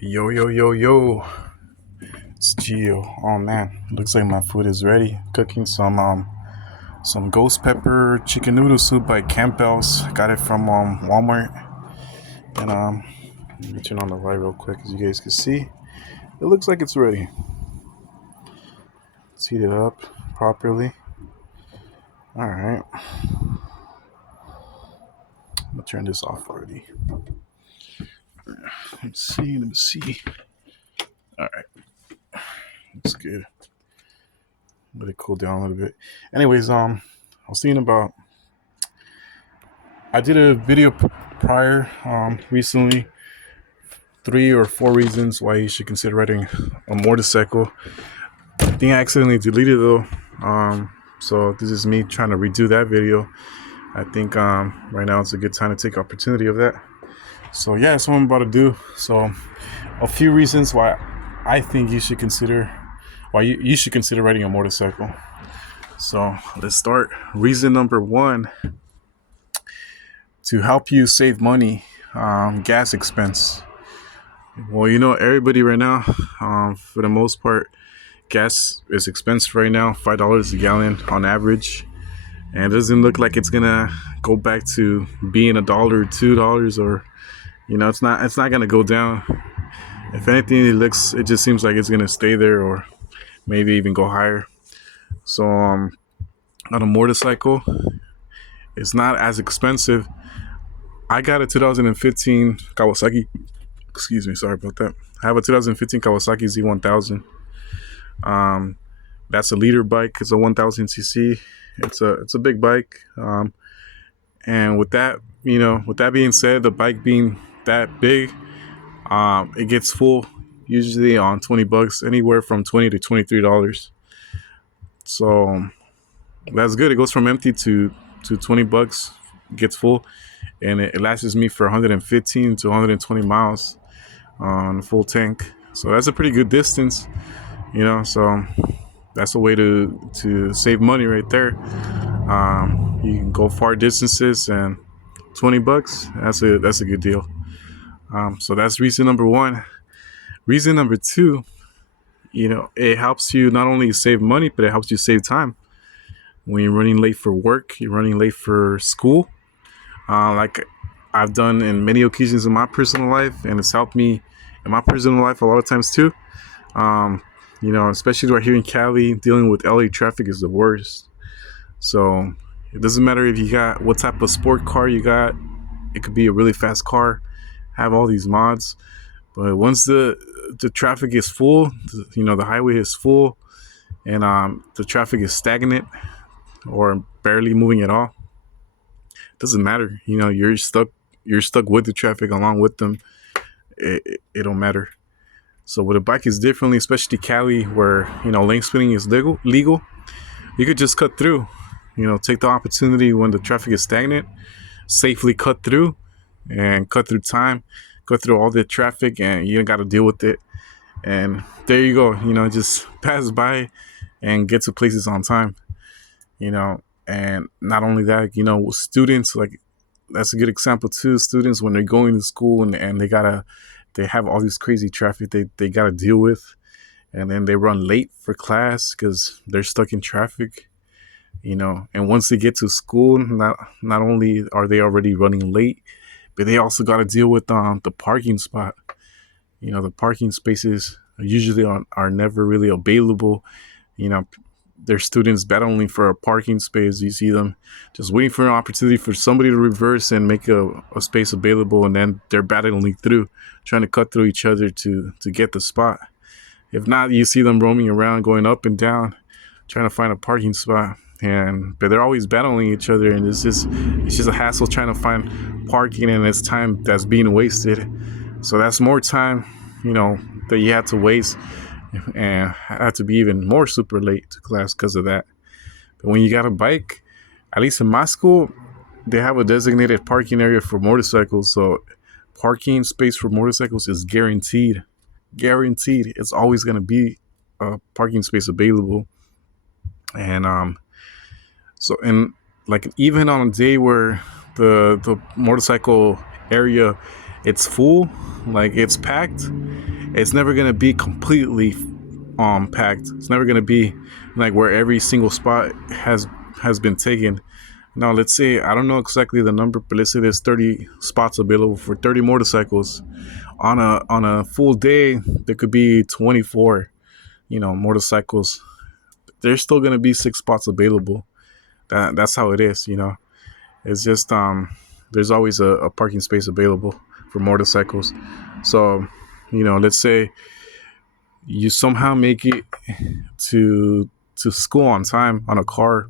Yo, yo, yo, yo. It's Gio. Oh man, looks like my food is ready. Cooking some ghost pepper chicken noodle soup by Campbell's. Got it from Walmart. And let me turn on the light real quick as you guys can see. It looks like it's ready. Let's heat it up properly. All right. I'm gonna turn this off already. Let's see. Let me see. All right. That's good. Let it cool down a little bit. Anyways, I was thinking about. I did a video prior recently, 3 or 4 reasons why you should consider riding a motorcycle. I think I accidentally deleted it though. So this is me trying to redo that video. I think right now it's a good time to take opportunity of that. So yeah, that's what I'm about to do. So a few reasons why I think you should consider you should consider riding a motorcycle. So let's start. Reason number one, to help you save money, gas expense. Well, everybody right now, for the most part, gas is expensive right now, $5 a gallon on average, and it doesn't look like it's gonna go back to being $1 or $2, or it's not gonna go down. If anything, it just seems like it's gonna stay there, or maybe even go higher. So, on a motorcycle, it's not as expensive. I got a 2015 Kawasaki. Excuse me, sorry about that. I have a 2015 Kawasaki Z1000. That's a liter bike. It's a 1000 cc. It's a big bike. And with that being said, the bike being that big, it gets full usually on $20, anywhere from $20 to $23. So that's good. It goes from empty to $20, gets full, and it lasts me for 115 to 120 miles on a full tank. So that's a pretty good distance, so that's a way to save money right there. You can go far distances, and $20, that's a good deal. So that's reason number one. Reason number two, it helps you not only save money, but it helps you save time. When you're running late for work, you're running late for school, like I've done in many occasions in my personal life, and it's helped me in my personal life a lot of times too. Especially right here in Cali, dealing with LA traffic is the worst. So it doesn't matter if you got what type of sport car you got. It could be a really fast car, have all these mods, but once the traffic is full, the highway is full, and the traffic is stagnant or barely moving at all, it doesn't matter. You're stuck with the traffic along with them. It don't matter. So with a bike is differently, especially Cali, where lane splitting is legal. You could just cut through. Take the opportunity when the traffic is stagnant, safely cut through, and cut through time, cut through all the traffic, and you don't got to deal with it. And there you go. Just pass by and get to places on time. And not only that, students, like, that's a good example too. Students, when they're going to school and they have all this crazy traffic they got to deal with, and then they run late for class because they're stuck in traffic. And once they get to school, not only are they already running late, but they also got to deal with the parking spot. The parking spaces are never really available. There's students battling for a parking space. You see them just waiting for an opportunity for somebody to reverse and make a space available, and then they're battling through, trying to cut through each other to get the spot. If not, you see them roaming around, going up and down, trying to find a parking spot. But they're always battling each other, and it's just a hassle trying to find parking, and it's time that's being wasted. So that's more time, that you have to waste, and I have to be even more super late to class because of that. But when you got a bike, at least in my school, they have a designated parking area for motorcycles. So parking space for motorcycles is guaranteed. Guaranteed. It's always going to be a parking space available. And like, even on a day where the motorcycle area it's full, like it's packed, it's never gonna be completely packed. It's never gonna be like where every single spot has been taken. Now let's say, I don't know exactly the number, but let's say there's 30 spots available for 30 motorcycles. On a full day, there could be 24, motorcycles. There's still gonna be 6 spots available. That's how it is, It's just there's always a parking space available for motorcycles. So, let's say you somehow make it to school on time on a car,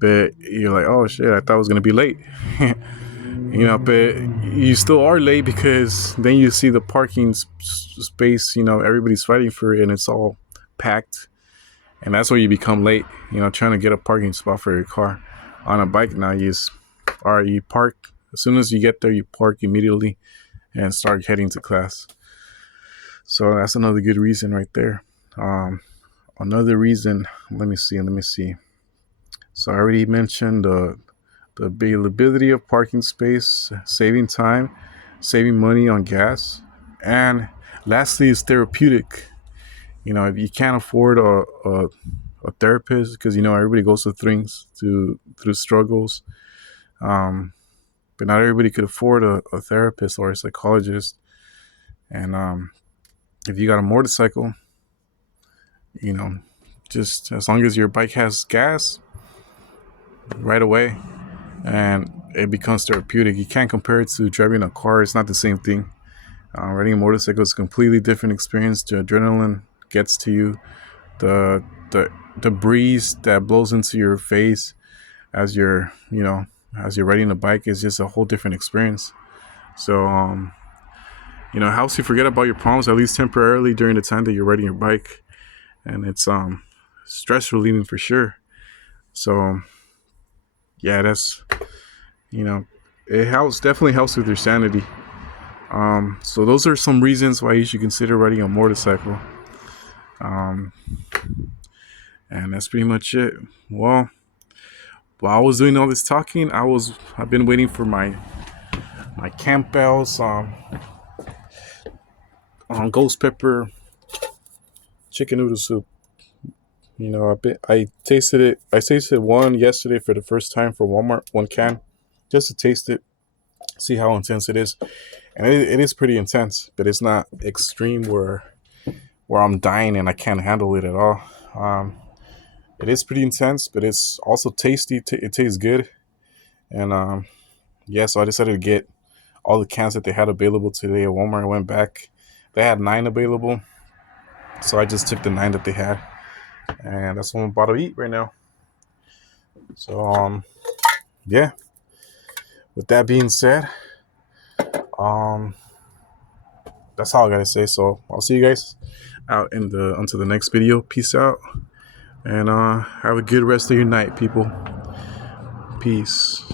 but you're like, oh shit, I thought I was gonna be late. But you still are late because then you see the parking space. Everybody's fighting for it, and it's all packed, and that's where you become late. Trying to get a parking spot for your car. On a bike now, you park as soon as you get there. You park immediately and start heading to class. So that's another good reason right there. Another reason, let me see. So I already mentioned the availability of parking space, saving time, saving money on gas, and lastly is therapeutic. If you can't afford a therapist, because everybody goes through struggles, but not everybody could afford a therapist or a psychologist. And if you got a motorcycle, just as long as your bike has gas right away, and it becomes therapeutic. You can't compare it to driving a car. It's not the same thing. Riding a motorcycle is a completely different experience. The adrenaline gets to you. The breeze that blows into your face as you're riding a bike is just a whole different experience. So it helps you forget about your problems, at least temporarily, during the time that you're riding your bike, and it's stress relieving for sure. So yeah, that's it definitely helps with your sanity. So those are some reasons why you should consider riding a motorcycle. And that's pretty much it. Well, while I was doing all this talking, I've been waiting for my Campbell's ghost pepper chicken noodle soup. I tasted it. I tasted one yesterday for the first time for Walmart, one can, just to taste it, see how intense it is. And it is pretty intense, but it's not extreme where I'm dying and I can't handle it at all. It is pretty intense, but it's also tasty. It tastes good. And so I decided to get all the cans that they had available today at Walmart. I went back. They had 9 available, so I just took the 9 that they had. And that's what I'm about to eat right now. So, yeah. With that being said, that's all I gotta say. So I'll see you guys out onto the next video. Peace out, and have a good rest of your night, people. Peace.